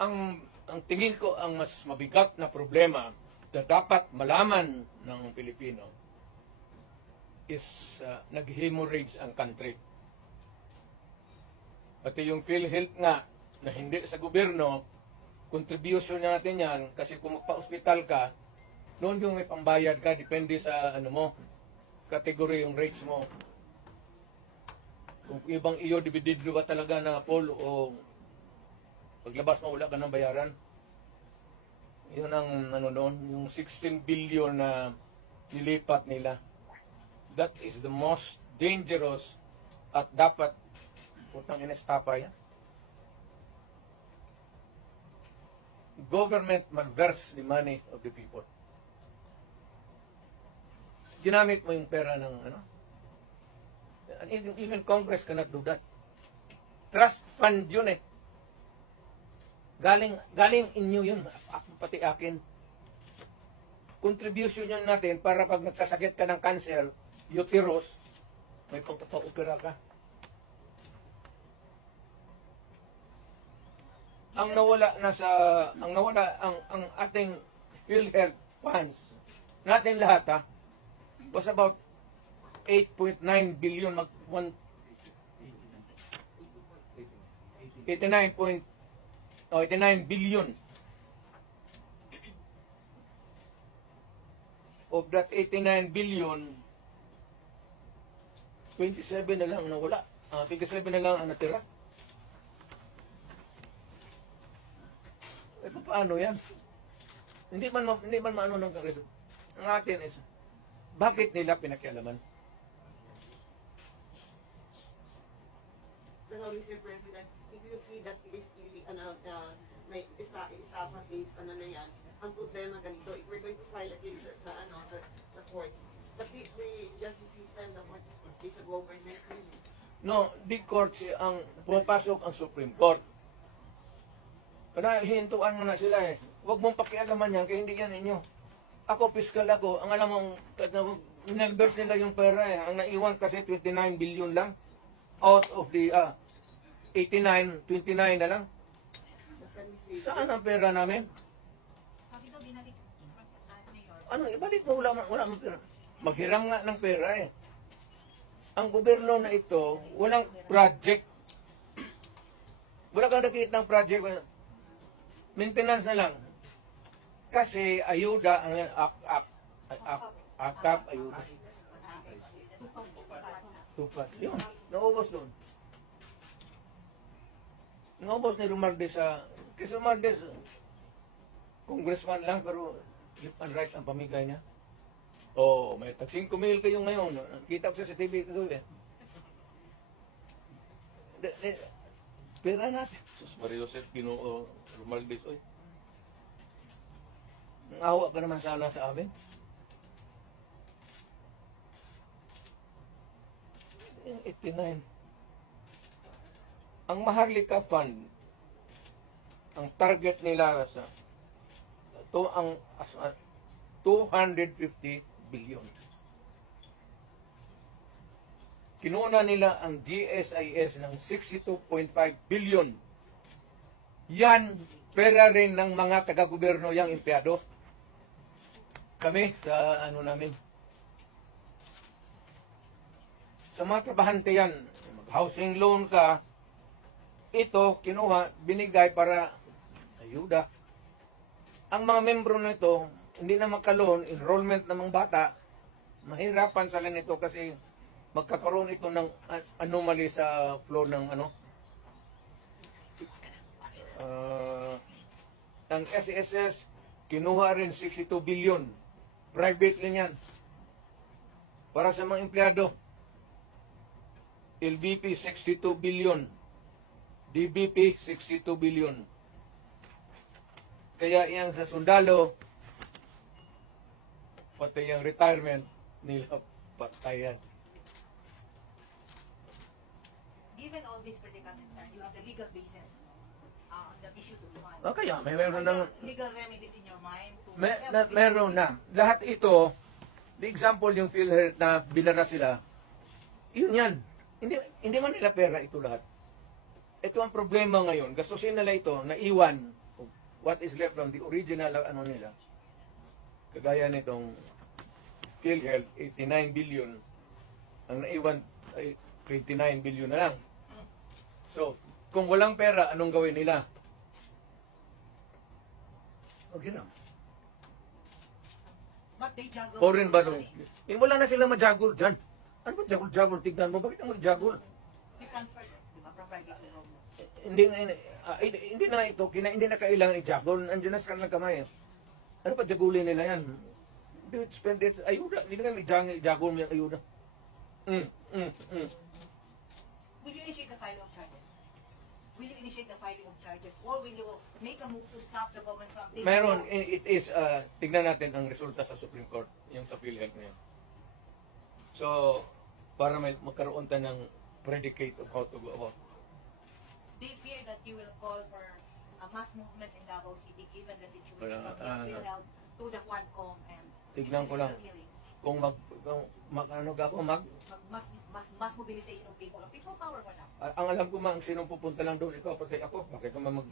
ang tingin ko ang mas mabigat na problema na dapat malaman ng Pilipino is nag-hemorrhage ang country. Pati yung PhilHealth nga na hindi sa gobyerno, contribution natin yan kasi kung magpa-hospital ka, noon yung may pambayad ka, depende sa ano mo, category yung rates mo. Kung ibang iyo, dividido ka talaga na full o paglabas mo wala ka ng bayaran. Yun ang ano doon, yung 16 billion na nilipat nila. That is the most dangerous at dapat putang inestapa yan. Government malverse the money of the people. Ginamit mo yung pera ng ano? Even Congress cannot do that. Trust fund yun eh. Galing inyo yun, pati akin. Contribution yun natin para pag nagkasakit ka ng cancer, uterus, may pagpapa-opera ka. Ang nawala ang ating PhilHealth funds natin lahat was about 8.9 billion 89 billion. Of that 89 billion, 27 na lang ang nawala. 27 na lang ang natira. Paano yan? Hindi man maano ng Kongreso. Ang atin is, bakit nila pinakialaman? Pero Mr. President, if you see that list, may isa case, na yan, ang problema ganito, if we're going to file a case sa court, but the justice system, the court is a government. No, the court, ang pumapasok ang Supreme Court. Kaya hintuan mo na sila eh. Huwag mong pakialaman yan, kaya hindi yan inyo. Ako, fiscal ako. Ang alam mong, numbers nila yung pera eh. Ang naiwan kasi 29 billion lang. Out of the 89, 29 na lang. Saan ang pera namin? Ano, ibalik mo, wala mong pera. Maghiram nga ng pera eh. Ang gobyerno na ito, walang project. Wala kang nakikita ng project. Maintenance na lang. Kasi ayuda, akap, ayuda. Tupat. Yun, naubos doon. Naubos ni Romualdez kasi Romualdez, congressman lang, pero left and right ang pamigay niya. Oh, may tag 5 mil kayo ngayon. Kita ko sa TV ko eh. Pera natin. Sus Maria Joseph, Ginoo, Romualdez, oy. Nangawa ka naman sana sa amin. Yung 89. Ang Maharlika Fund, ang target nila sa ang 250 billion. Kinuna nila ang GSIS ng 62.5 billion. Yan, pera rin ng mga taga-gobyerno yang empleyado. Kami, sa ano namin. Sa mga trabahante yan, mag-housing loan ka, ito, kinuha, binigay para ayuda. Ang mga membro nito, hindi na magka-loan, enrollment ng mga bata, mahirapan sila nito kasi magkakaroon ito ng anomaly sa flow ng ang SSS, kinuha rin 62 billion. Private lang yan. Para sa mga empleyado. LBP, 62 billion. DBP, 62 billion. Kaya yan sa sundalo, pati yung retirement, nila patayan. Given all these predicaments, sir, you have the legal basis on the issues of money. Kaya meron ng legal remedies in your mind to meron na. Lahat ito, the example yung PhilHealth na binara sila, yun yan. Hindi man nila pera ito lahat. Ito ang problema ngayon. Gastusin nila ito, naiwan. what is left from the original ano nila, kagaya nitong PhilHealth, 89 billion, ang naiwan ay 29 billion na lang. So, kung walang pera, anong gawin nila? Okay na. But they juggle. Foreign ba money. doon? Wala na sila majagol dyan. Ano ba jagol-jagol? Tignan mo, bakit ang majagol? They transfer, di ba, from private to home. Hindi na ito, hindi na kailangan i-jagol. Andiyan na sa kanilang kamay. Ano pa jagulin nila yan? They would spend it, ayuda. Hindi na i-jagol mo yung ayuda. Will you initiate the filing of charges? Will you initiate the filing of charges? Or will you make a move to stop the government from taking Meron, loans? it is, tignan natin ang resulta sa Supreme Court, yung sa PhilHealth na yun. So, para may magkaroon tayo ng predicate of how to go about. They fear that you will call for a mass movement in Davao City given the situation Wala, from the PhilHealth to the Quadcom and Tignan ko lang. judicial hearings. Kung ano ka ako, Mass mobilization of people. People power mo na. ang alam ko ang sinong pupunta lang doon, ikaw, pati ako, bakit naman